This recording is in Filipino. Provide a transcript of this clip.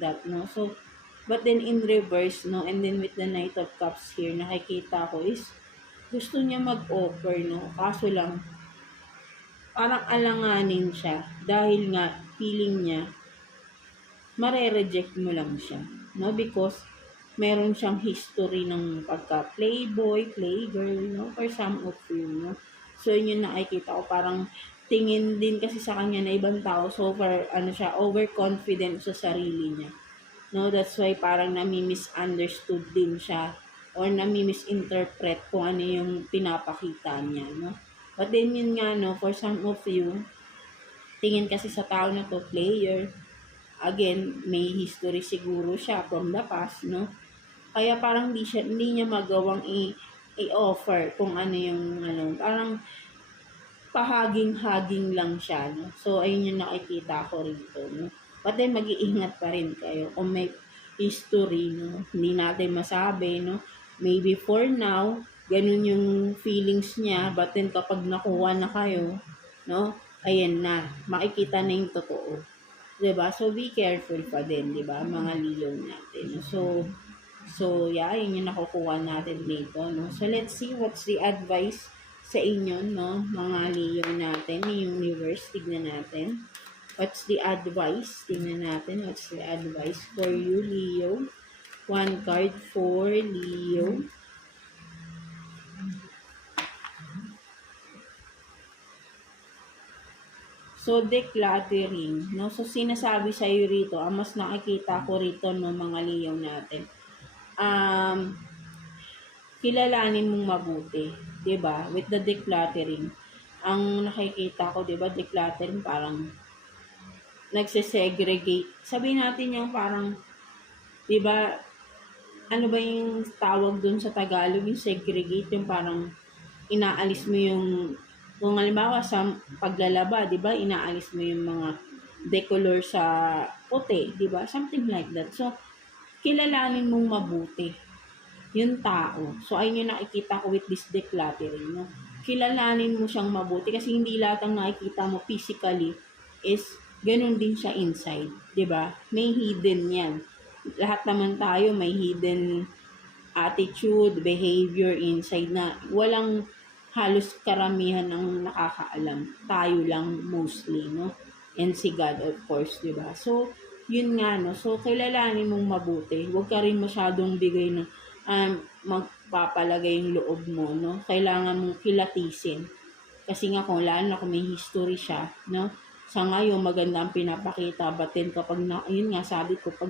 that, no? So, but then in reverse, no? And then with the Knight of Cups here, nakikita ko is, gusto niya mag-offer, no? Kaso lang, parang alanganin siya. Dahil nga, feeling niya, mare-reject mo lang siya, no? Because, meron siyang history ng pagka-playboy, playgirl, no? For some of you, no? So, yun yung nakikita ko, parang tingin din kasi sa kanya na ibang tao, so far, siya, overconfident sa sarili niya. No, that's why parang nami-misunderstood din siya or nami-misinterpret kung ano yung pinapakita niya, no? But then yun nga, no, for some of you, tingin kasi sa tao na to, player, again, may history siguro siya from the past, no? Kaya parang hindi niya magawang i-offer kung ano yung, parang pahaging-haging lang siya, no? So, ayun yung nakikita ko rito, no? But then, mag-iingat pa rin kayo. Kung may history, no? Hindi natin masabi, no? Maybe for now, ganun yung feelings niya. But then, kapag nakuha na kayo, no? Ayan na. Makikita na yung totoo. Diba? So, be careful pa din, diba? Mga Leo natin. So, yeah, yun yung nakukuha natin dito, no? So, let's see what's the advice sa inyo, no? Mga Leo natin. Yung universe, tignan natin. What's the advice? Tingnan natin. What's the advice for you, Leo? One card for Leo. So, decluttering. No? So, sinasabi sa iyo rito, ang mas nakikita ko rito, no, mga Leo natin. Kilalanin mong mabuti. 'Di ba? With the decluttering. Ang nakikita ko, 'di ba, decluttering parang nagsesegregate. Sabihin natin yung parang, di ba, ano ba yung tawag dun sa Tagalog, yung segregate, yung parang inaalis mo yung, kung halimbawa sa paglalaba, di ba, inaalis mo yung mga decolor sa puti, di ba, something like that. So, kilalanin mong mabuti yung tao. So, ayun yung nakikita ko with this decluttering, no? Kilalanin mo siyang mabuti kasi hindi lahat ang nakikita mo physically is ganun din siya inside, 'di ba? May hidden 'yan. Lahat naman tayo may hidden attitude, behavior inside na walang halos karamihan ng nakakaalam. Tayo lang mostly, no? And si God, of course, 'di ba? So, yun nga, no? So, kilalanin mong mabuti. Huwag ka rin masyadong bigay ng magpapalagay yung loob mo, no? Kailangan mong kilatisin. Kasi nga kung lalo na kung may history siya, no? Sa ngayon, maganda ang pinapakita, but then kapag yun nga, sabi ko, pag